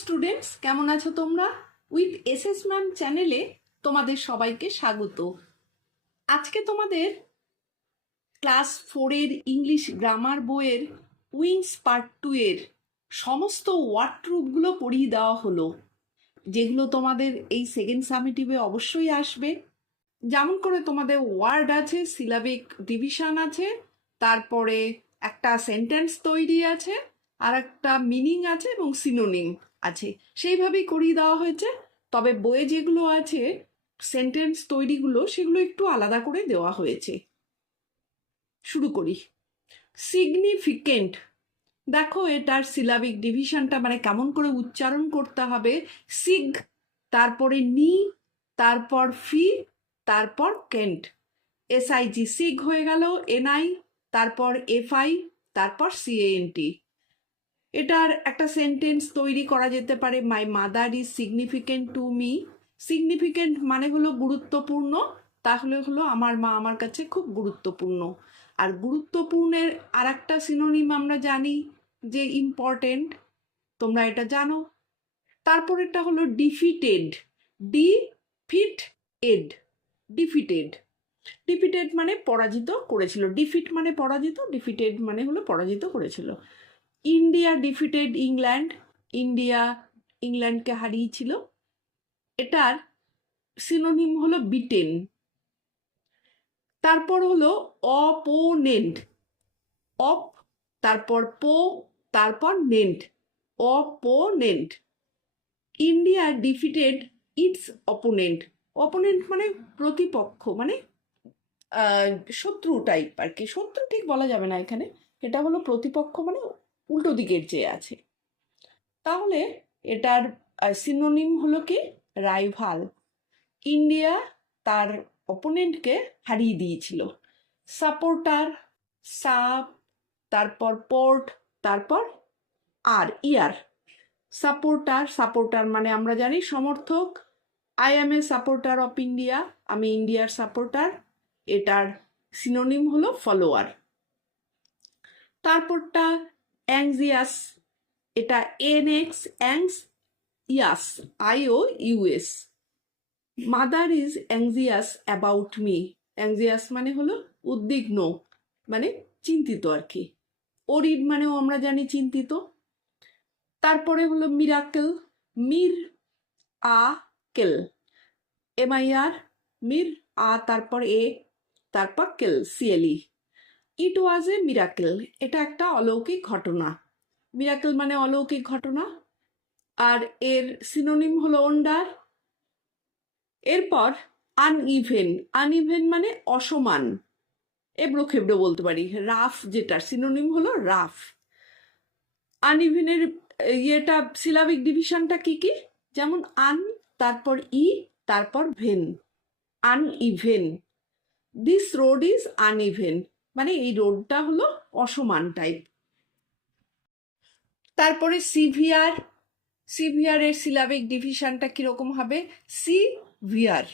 Students, কেমন আছো তোমরা? উইথ এসএস ম্যাম চ্যানেলে তোমাদের সবাইকে স্বাগত। আজকে তোমাদের ক্লাস 4-এর ইংলিশ গ্রামার বইয়ের উইংস পার্ট 2 এর সমস্ত ওয়ার্ড ট্রুথগুলো পড়িয়ে দেওয়া হলো, যেগুলো তোমাদের এই সেকেন্ড সামেটিভে অবশ্যই আসবে। যেমন করে তোমাদের ওয়ার্ড আছে, সিলাবিক ডিভিশন আছে, তারপরে একটা সেন্টেন্স তৈরি আছে, আর একটা মিনিং আছে এবং সিনোনিম আছে, সেইভাবেই করিয়ে দেওয়া হয়েছে। তবে বইয়ে যেগুলো আছে সেন্টেন্স তৈরিগুলো, সেগুলো একটু আলাদা করে দেওয়া হয়েছে। শুরু করি। সিগনিফিকেন্ট, দেখো এটার সিলাবিক ডিভিশনটা মানে কেমন করে উচ্চারণ করতে হবে। সিগ, তারপরে নি, তারপর ফি, তারপর কেন্ট। এসআইজি সিগ হয়ে গেল, এনআই, তারপর এফআই, তারপর সিএএনটি। এটার একটা সেন্টেন্স তৈরি করা যেতে পারে, my mother is significant to me. Significant মানে হলো গুরুত্বপূর্ণ, তাহলে হলো আমার মা আমার কাছে খুব গুরুত্বপূর্ণ। আর গুরুত্বপূর্ণের আর একটা সিনোনিম আমরা জানি যে ইম্পর্টেন্ট, তোমরা এটা জানো। তারপরেরটা হলো defeated, defeat ed, defeated. Defeated মানে পরাজিত করেছিল, ডিফিট মানে পরাজিত, ডিফিটেড মানে হলো পরাজিত করেছিল। ইন্ডিয়া ডিফিটেড ইংল্যান্ড, ইন্ডিয়া ইংল্যান্ডকে হারিয়েছিল। এটার সিনোনিম হলো বিটেন। তারপর হলো অপোনেন্ট, অপ, তারপর পো, তারপর nent, opponent. India defeated its opponent. Opponent মানে প্রতিপক্ষ, মানে শত্রু টাইপ আর কি, শত্রু ঠিক বলা যাবে না এখানে, এটা হলো প্রতিপক্ষ, মানে উল্টো দিকের যে আছে। তাহলে এটার সিনোনিম হলো কি? রাইভাল। ইন্ডিয়া তার অপোনেন্টকে হারিয়ে দিয়েছিল। সাপোর্টার, সাপ, তারপর পোর্ট, তারপর আর ইয়ার। সাপোর্টার, সাপোর্টার মানে আমরা জানি সমর্থক। I am A supporter of India, আমি ইন্ডিয়ার সাপোর্টার। এটার সিনোনিম হলো ফলোয়ার। তারপরটা অ্যাংজিয়াস, এটা N X, anx, ious, I O U S. Mother is anxious about me. Anxious মানে হলো উদ্বিগ্ন, মানে চিন্তিত আর কি। ওরিড মানেও আমরা জানি চিন্তিত। তারপরে হলো মিরাকেল, মির আ কেল, এমআইআর, মির আ, তারপর এ, তারপর কেল, CLE. It was A miracle, এটা একটা অলৌকিক ঘটনা। মিরাকেল মানে অলৌকিক ঘটনা। আর এর সিনোনিম হলো ওন্ডার। এরপর আনইভেন, আনইভেন মানে অসমান, এবড়ো খেবড়ো বলতে পারি। রাফ, যেটার সিনোনিম হলো রাফ। আনইভেনের ইয়েটা সিলাবিক ডিভিশনটা কি কি? যেমন আন, তারপর ই, তারপর ven, uneven. This road is uneven মানে এই রোডটা হলো অসমান টাইপ। তারপরে সিভিয়ার, সিভিয়ারের সিলাবিক ডিভিশনটা কিরকম হবে? Severe,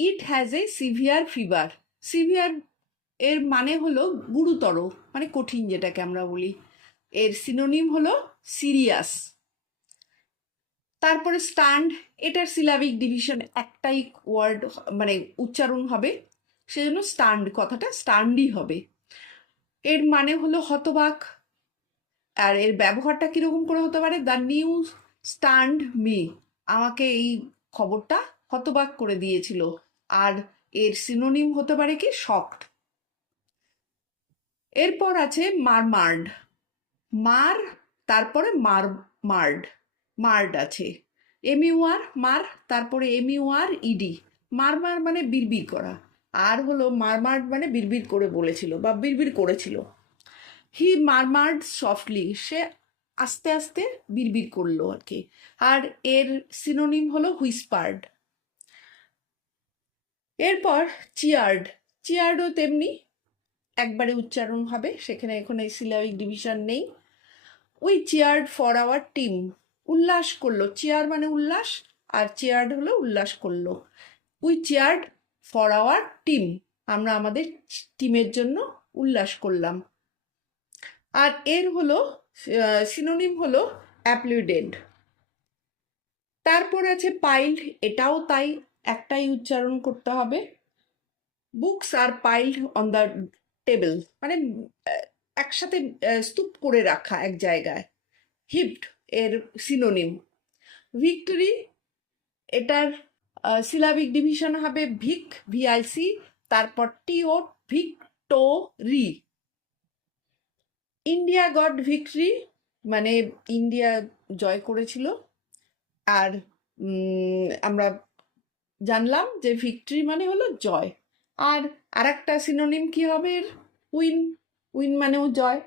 it has a severe fever. Severe এর মানে হলো গুরুতর, মানে কঠিন, যেটাকে আমরা বলি। এর সিনোনিম হলো সিরিয়াস। তারপরে স্ট্যান্ড, এটার সিলাবিক ডিভিশন একটাই ওয়ার্ড মানে উচ্চারণ হবে, সেজন্য স্ট্যান্ড কথাটা স্ট্যান্ডই হবে। এর মানে হলো হতবাক। আর এর ব্যবহারটা কিরকম করে হতে পারে? দ্য নিউজ স্ট্যান্ড মি, আমাকে এই খবরটা হতবাক করে দিয়েছিল। আর এর সিনোনিম হতে পারে কি? শকড। এরপর আছে মারমার্ড, মার, তারপরে মার্ড, মার্ড আছে। এমইউআর মার, তারপরে এমইউআর ইডি। মারমার মানে বিড়বিড় করা, আর হলো মারমার্ড মানে বিড়বিড় করে বলেছিল বা বিড়বিড় করেছিল। হি মারমার্ড সফটলি, সে আস্তে আস্তে বিড়বিড় করলো আর কি। আর এর সিনোনিম হলো হুইসপার্ড। এরপর চিয়ার্ড, চিয়ার্ডও তেমনি একবারে উচ্চারণ হবে, সেখানে এখন এই সিলাবিক ডিভিশন নেই। উই চিয়ার্ড ফর আওয়ার টিম, উল্লাস করলো। চিয়ার মানে উল্লাস, আর চিয়ার্ড হলো উল্লাস করলো। উই চিয়ার্ড ফর আওয়ার টিম, আমরা আমাদের টিমের জন্য উল্লাস করলাম। আর এর হলো সিনোনিম হলো অ্যাপ্লুডেন্ট। তারপর আছে পাইল্ড, এটাও তাই, একটাই উচ্চারণ করতে হবে। Books are piled on the table, মানে একসাথে স্তূপ করে রাখা এক জায়গায়। হিপড এর সিনোনিম। ভিক্টরি, এটার সিলাবিক ডিভিশন হবে ভিক, ভিআইসি, তারপর T O, victory. India got victory, মানে ইন্ডিয়া জয় করেছিল। আর আমরা জানলাম যে ভিক্টরি মানে হলো জয়। আর আরেকটা সিনোনিম কি হবে এর? উইন, উইন মানেও জয়।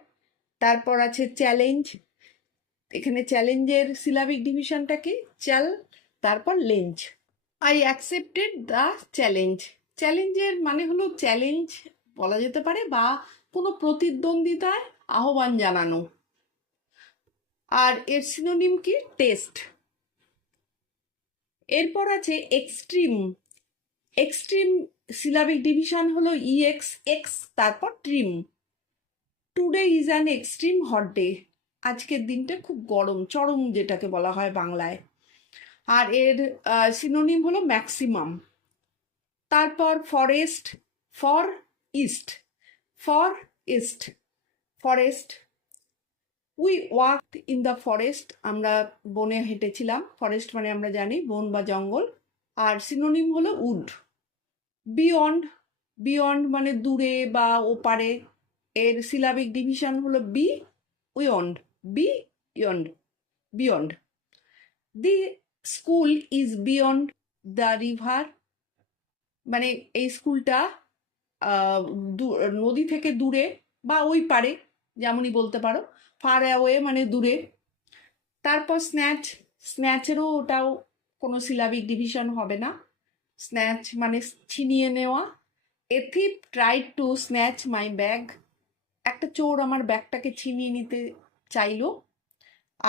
তারপর আছে চ্যালেঞ্জ, এখানে চ্যালেঞ্জের সিলাবিক ডিভিশনটা কি? চ্যাল, তারপর Lenz. I accepted the challenge, চ্যালেঞ্জের মানে হলো চ্যালেঞ্জ বলা যেতে পারে, বা কোনো প্রতিদ্বন্দ্বিতায় আহ্বান জানানো। আর এর সিনোনিম কি? টেস্ট। এরপর আছে এক্সট্রিম, এক্সট্রিম সিলাবিক ডিভিশন হলো ইএক্স, এক্স, তারপর trim. Today is an extreme hot day, আজকের দিনটা খুব গরম, চরম যেটাকে বলা হয় বাংলায়। আর এর সিনোনিম হলো ম্যাক্সিমাম। তারপর forest, for east, for east, forest. We walked in the forest, আমরা বনে হেঁটেছিলাম। ফরেস্ট মানে আমরা জানি বন বা জঙ্গল। আর সিনোনিম হলো উড। বিয়ন্ড, বিয়ন্ড মানে দূরে বা ওপারে, এর সিলাবিক ডিভিশন হলো be yond, be yond, beyond. The school is beyond the river, মানে এই স্কুলটা নদী থেকে দূরে বা ওই পারে, যেমনই বলতে পারো। ফার অ্যাওয়ে মানে দূরে। তারপর স্ন্যাচ, স্ন্যাচেরও ওটাও কোনো সিলাবিক ডিভিশন হবে না। স্ন্যাচ মানে ছিনিয়ে নেওয়া। A thief tried to snatch my bag, একটা চোর আমার ব্যাগটাকে ছিনিয়ে নিতে চাইলো।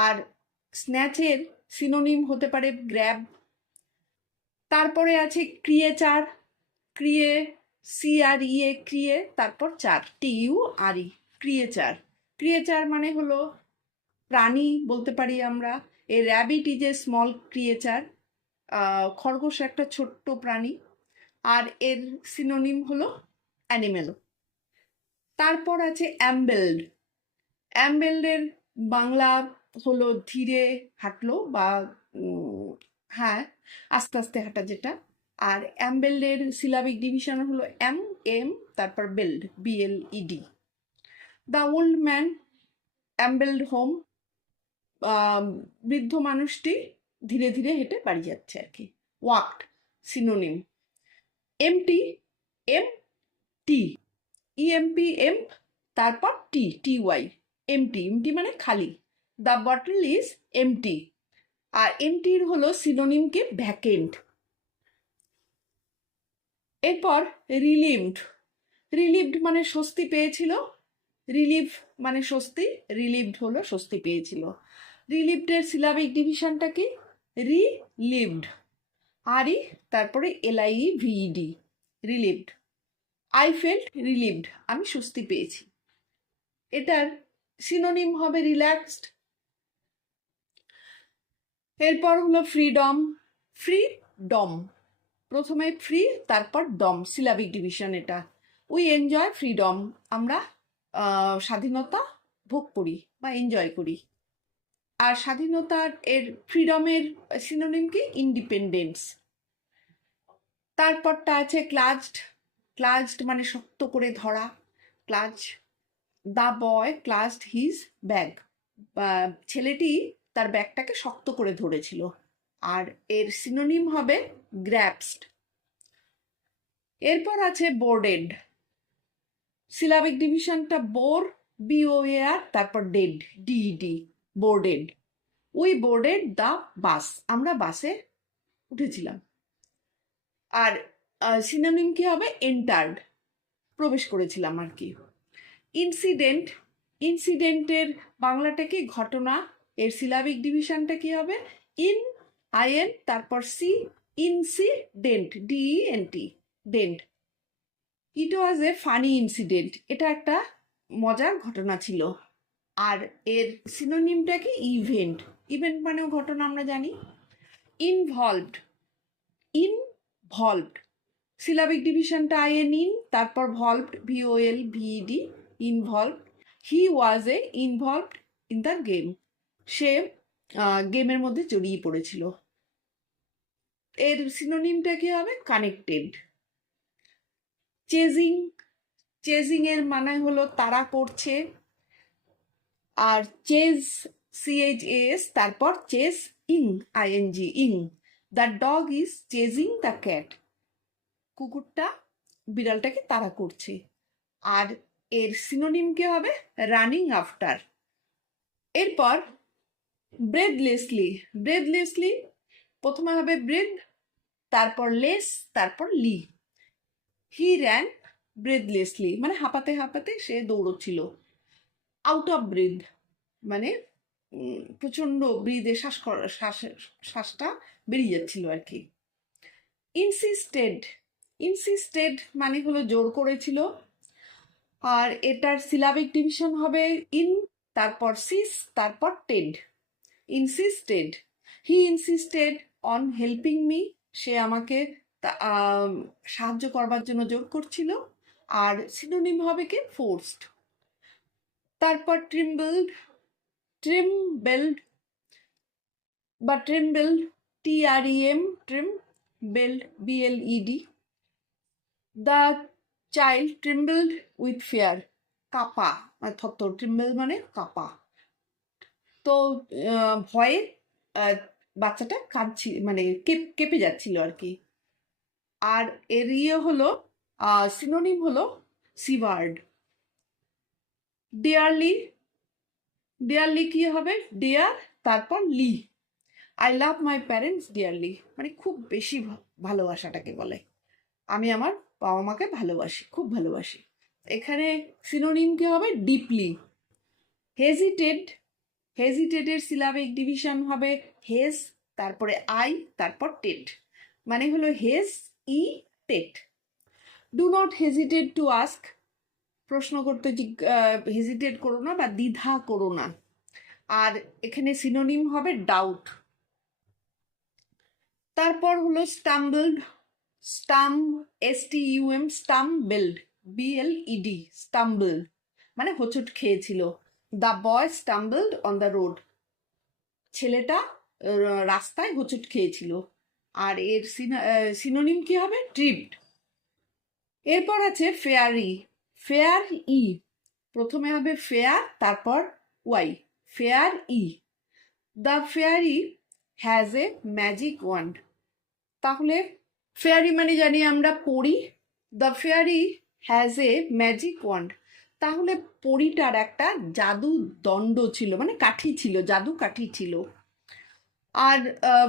আর স্ন্যাচের সিনোনিম হতে পারে গ্র্যাব। তারপরে আছে ক্রিয়েচার, ক্রিয়ে, CREA, ক্রিয়ে, তারপর চার, TURE, ক্রিয়েচার। ক্রিয়েচার মানে হলো প্রাণী বলতে পারি আমরা। A rabbit is a small creature, খরগোশ একটা ছোট্ট প্রাণী। আর এর সিনোনিম হলো অ্যানিমেল। তারপর আছে অ্যাম্বেলড, অ্যাম্বেলডের বাংলা হলো ধীরে হাঁটলো, বা হ্যাঁ আস্তে আস্তে হাঁটা যেটা। আর অ্যাম্বেলডের সিলাবিক ডিভিশন হলো এম, এম, তারপর bled, BLED। The old man ambled home, বৃদ্ধ মানুষটি ধীরে ধীরে হেঁটে বাড়ি যাচ্ছে আর কি। Walked synonym empty, em ty, EMP, em, তারপর TY, এমটি, এমটি মানে খালি। The bottle is empty. আর এমটির হলো সিনোনিম কি? ভ্যাকেন্ট। এরপর রিলিভড, রিলিভড মানে স্বস্তি পেয়েছিল, রিলিভ মানে স্বস্তি, রিলিভড হলো স্বস্তি পেয়েছিল। রিলিভডের সিলাবিক ডিভিশনটা কি? রিলিভড, আরই, তারপরে LIEVED, relieved. I felt relieved, আমি স্বস্তি পেয়েছি। এটার সিনোনিম হবে রিল্যাক্সড। এরপর হলো ফ্রিডম, ফ্রিডম, প্রথমে ফ্রি, তারপর ডম, সিলাবিক ডিভিশন এটা। উই এনজয় ফ্রিডম, আমরা স্বাধীনতা ভোগ করি বা এনজয় করি। আর স্বাধীনতার এর ফ্রিডমের সিনোনিম কি? ইন্ডিপেন্ডেন্স। তারপরটা আছে ক্লাচড, ক্লাচড মানে শক্ত করে ধরা, clutch. The boy clutched his bag, ছেলেটি তার ব্যাগটাকে শক্ত করে ধরেছিল। আর এর সিনোনিম হবে গ্র্যাপসড। এরপর আছে বোর্ডেড, সিলাবিক ডিভিশনটা বোর, BOAR, তারপর dead, DED, boarded. We boarded the bus, আমরা বাসে উঠেছিলাম। আর সিনোনিম কি হবে? এন্টার্ড, প্রবেশ করেছিলাম আর কি। ইনসিডেন্ট, ইনসিডেন্টের বাংলাটা কি? ঘটনা। এর সিলাবিক ডিভিশনটা কি হবে? IN, তারপর C, incident, DENT, dent. It was a funny incident, এটা একটা মজার ঘটনা ছিল। আর এর সিনোনিমটা কি? ইভেন্ট। ইভেন্ট মানেও ঘটনা আমরা জানি। ইনভলভড, ইনভলভড সিলাবিক ডিভিশনটা আইএন ইন, তারপর volved V O L V E D, involved. He was a involved in the game, সে গেমের মধ্যে জড়িয়ে পড়েছিল। এর সিনোনিমটা কি হবে? কানেক্টেড। চেজিং, চেজিং এর মানে হলো তাড়া করছে, আর চেজ CHAS, তারপর চেজ ইং ING, ইং। The dog is chasing the cat, কুকুরটা বিড়ালটাকে তাড়া করছে। আর এর সিনোনিম কি হবে? Running after. এরপর ব্রেথলেসলি, ব্রেথলেসলি প্রথমে হবে ব্রেথ, তারপর লেস, তারপর লি। হি র্যান ব্রেথলেসলি মানে হাঁপাতে হাঁপাতে সে দৌড়চ্ছিল। আউট অফ ব্রিথ মানে প্রচণ্ড ব্রিদে শ্বাসটা বেরিয়ে যাচ্ছিল আর কি। ইনসিস্টেড, ইনসিস্টেড মানে হলো জোর করেছিল। আর এটার সিলাবিক ডিভিশন হবে ইন, তারপর সিস, তারপর ted. Insisted, he insisted on helping me, সে আমাকে সাহায্য করবার জন্য জোর করছিল। আর সিনোনিম হবে কি? ফোর্সড। তারপর ট্রিম্বলড, ট্রিমবেলড বা trembled, TREM, trembled BLED। The child trembled with fear, কাঁপা, থরথর, ট্রিমবেল মানে কাঁপা। তো ভয়ে বাচ্চাটা কাঁদছিল, মানে কেঁপে যাচ্ছিল আর কি। আর এর হলো সিনোনিম হলো সিভার্ড। ডিয়ারলি, ডিয়ারলি কি হবে? ডিয়ার, তারপর ly. I love my parents dearly মানে খুব বেশি ভালোবাসাটাকে বলে। আমি আমার বাবা মাকে ভালোবাসি, খুব ভালোবাসি। এখানে সিনোনিম কি হবে? ডিপলি। হেজিটেড, হেজিটেডের সিলাবিক ডিভিশন হবে হেজ, তারপরে আই, তারপর টেট, মানে হলো hedge E TET. Do not hesitate to ask, প্রশ্ন করতে হেজিটেট করো না বা দ্বিধা করো না। আর এখানে সিনোনিম হবে ডাউট। তারপর হলো stumbled, stum STUM, stumbled BLED, stumble মানে হোঁচট খেয়েছিল। The boy stumbled on the road, ছেলেটা রাস্তায় হোঁচট খেয়েছিল। আর এর সিনোনিম কি হবে? ট্রিপড। এরপর আছে ফেয়ারি, ফেয়ার ই, প্রথমে হবে ফেয়ার, তারপর Y, fair e. The fairy has a magic wand, তাহলে ফেয়ারি মানে জানি আমরা পরি। The fairy has a magic wand, তাহলে পরিটার একটা জাদু দণ্ড ছিল, মানে কাঠি ছিল, জাদু কাঠি ছিল। আর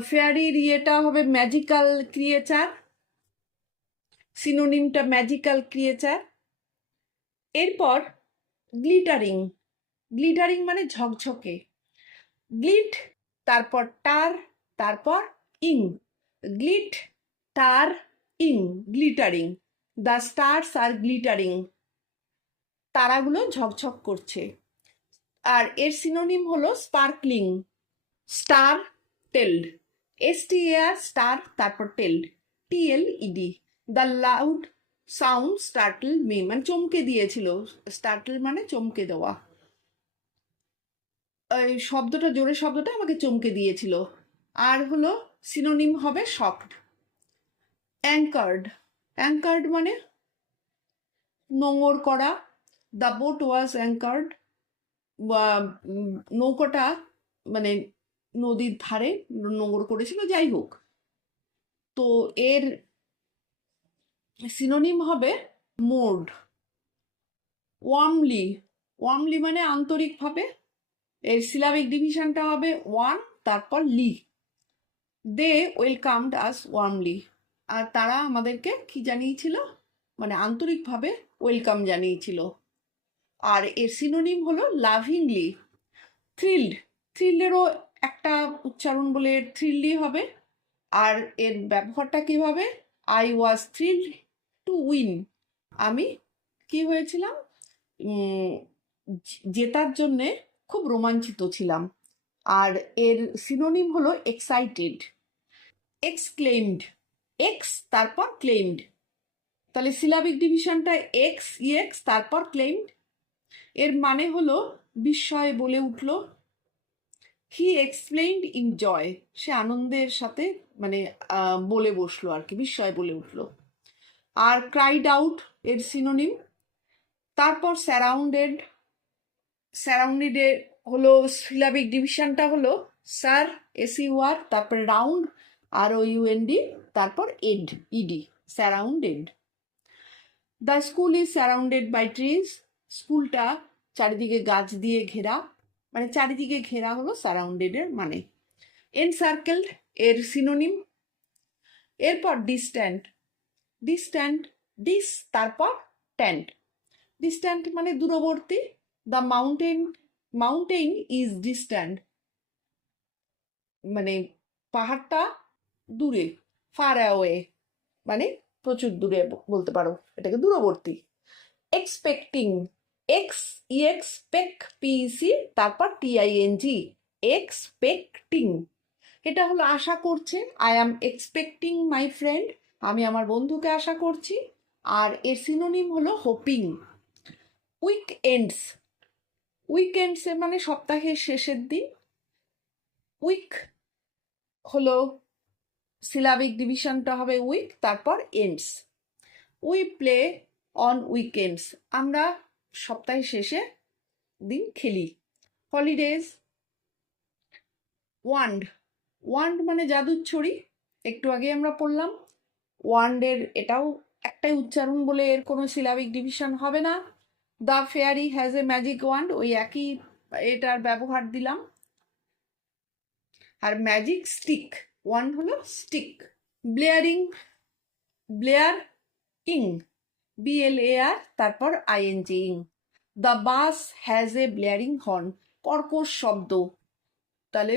ফেয়ারির ইয়েটা হবে ম্যাজিক্যাল ক্রিয়েচার, সিনোনিমটা ম্যাজিক্যাল ক্রিয়েচার। এরপর গ্লিটারিং, গ্লিটারিং মানে ঝকঝকে। গ্লিট, তারপর টার, তারপর ইং, glit ter ing, glittering. The stars are glittering, তারাগুলো ঝকঝক করছে। আর এর সিনোনিম হলো sparkling, startled, STAR, star, তারপর tled TLED। The loud sound startle me মানে চমকে দিয়েছিল, স্টার্টল মানে চমকে দেওয়া। এই শব্দটা, জোরে শব্দটা আমাকে চমকে দিয়েছিল। আর হলো সিনোনিম হবে শকড। অ্যাঙ্কার্ড, অ্যাঙ্কার্ড মানে নোঙর করা। দ্য বোট ওয়াজ অ্যাঙ্কার্ড, নৌকাটা মানে নদীর ধারে নোঙর করেছিল, যাই হোক। তো এর সিনোনিম হবে মোর্ড। ওয়ার্মলি, ওয়ার্মলি মানে আন্তরিকভাবে, এর সিলাবিক ডিভিশনটা হবে ওয়ান, তারপর লি। দে ওয়েলকামড আস ওয়ার্মলি, আর তারা আমাদেরকে কি জানিয়েছিল? মানে আন্তরিকভাবে ওয়েলকাম জানিয়েছিল। আর এর সিনোনিম হলো লাভিংলি। থ্রিল্ড, থ্রিলেরও একটা উচ্চারণ বলে থ্রিল্ডি হবে। আর এর ব্যবহারটা কিভাবে? I was thrilled to win, আমি কি হয়েছিলাম? জেতার জন্যে খুব রোমাঞ্চিত ছিলাম। আর এর সিনোনিম হলো এক্সাইটেড। এক্সক্লেইমড, এক্স তারপর ক্লেইমড, তাহলে সিলাবিক ডিভিশনটা এক্স ইএক্স তারপর ক্লেইমড। এর মানে হলো বিস্ময়ে বলে উঠল। হি এক্সপ্লেইনড ইন জয়, সে আনন্দের সাথে মানে বলে বসলো আর কি, বিস্ময়ে বলে উঠলো। আর ক্রাইড আউট এর সিনোনিম। তারপর সারাউন্ডেড, সারাউন্ডেড হলো সিলাবিক ডিভিশনটা হলো স্যার SUR, তারপর রাউন্ড ROUND, তারপর ed ED, surrounded. The school is surrounded by trees, স্কুলটা চারিদিকে গাছ দিয়ে ঘেরা, মানে চারিদিকে ঘেরা হলো সারাউন্ডেড এর মানে। এনসার্কেলড এর সিনোনিম। এরপর ডিস্ট্যান্ট, ডিস্ট্যান্ট ডিস তারপর ট্যান্ট, ডিস্ট্যান্ট মানে দূরবর্তী। দ্য মাউন্টেন ইজ ডিস্ট্যান্ট, মানে পাহাড়টা দূরে, ফার অ্যাওয়ে মানে প্রচুর দূরে বলতে পারো, এটাকে দূরবর্তী। এক্সপেক্টিং, EX পেক PEC তারপর TING, এক্সপেক্টিং, এটা হলো আশা করছে। I am expecting my friend, আমি আমার বন্ধুকে আশা করছি। আর এর সিনোনিম হলো হোপিং। উইকএন্ডস, উইকেন্ডস মানে সপ্তাহের শেষের দিন। উইক হলো সিলাবিক ডিভিশনটা হবে উইক তারপর ends. We play on weekends, আমরা সপ্তাহের শেষে দিন খেলি। হলিডেজ। ওয়ান্ড, ওয়ান্ড মানে জাদুর ছড়ি, একটু আগে আমরা পড়লাম। ওয়ান্ডের এটাও একটাই উচ্চারণ বলে এর কোনো সিলাবিক ডিভিশন হবে না। The fairy has a magic wand, ওই একই এটার ব্যবহার দিলাম। আর ম্যাজিক স্টিক, ওয়ান্ড হলো stick. Blaring, blare ing, BLAR তারপর ING। The bus has a blaring horn, কর্কশ শব্দ, তাহলে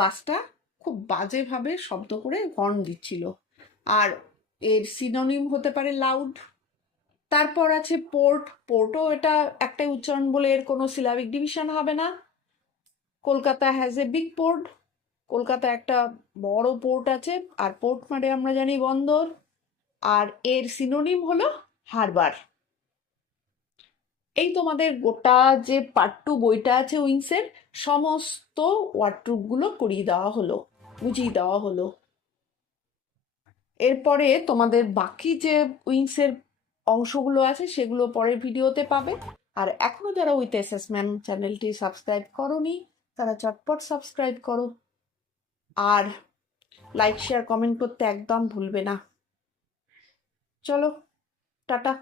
বাসটা খুব বাজেভাবে শব্দ করে হর্ন দিচ্ছিল। আর এর সিনোনিম হতে পারে লাউড। তারপর আছে পোর্ট, পোর্টও এটা একটাই উচ্চারণ বলে এর কোনো সিলাবিক ডিভিশন হবে না। Kolkata has a big port, Kolkata একটা বড় পোর্ট আছে, আর পোর্ট মানে আমরা জানি বন্দর। আর এর সিনোনিম হলো হারবার। এই তোমাদের গোটা যে পার্ট 2 বইটা আছে উইংসের, সমস্ত ওয়ার্ডট্রুপগুলো করিয়ে দেওয়া হলো, বুঝিয়ে দেওয়া হলো। এরপরে তোমাদের বাকি যে উইংসের অংশগুলো আছে সেগুলো পরের ভিডিওতে পাবে। আর এখনো যারা উইথ এসএস ম্যাম চ্যানেলটি সাবস্ক্রাইব করোনি তারা চটপট সাবস্ক্রাইব করো, আর লাইক শেয়ার কমেন্ট করতে একদম ভুলবে না। চলো, টাটা।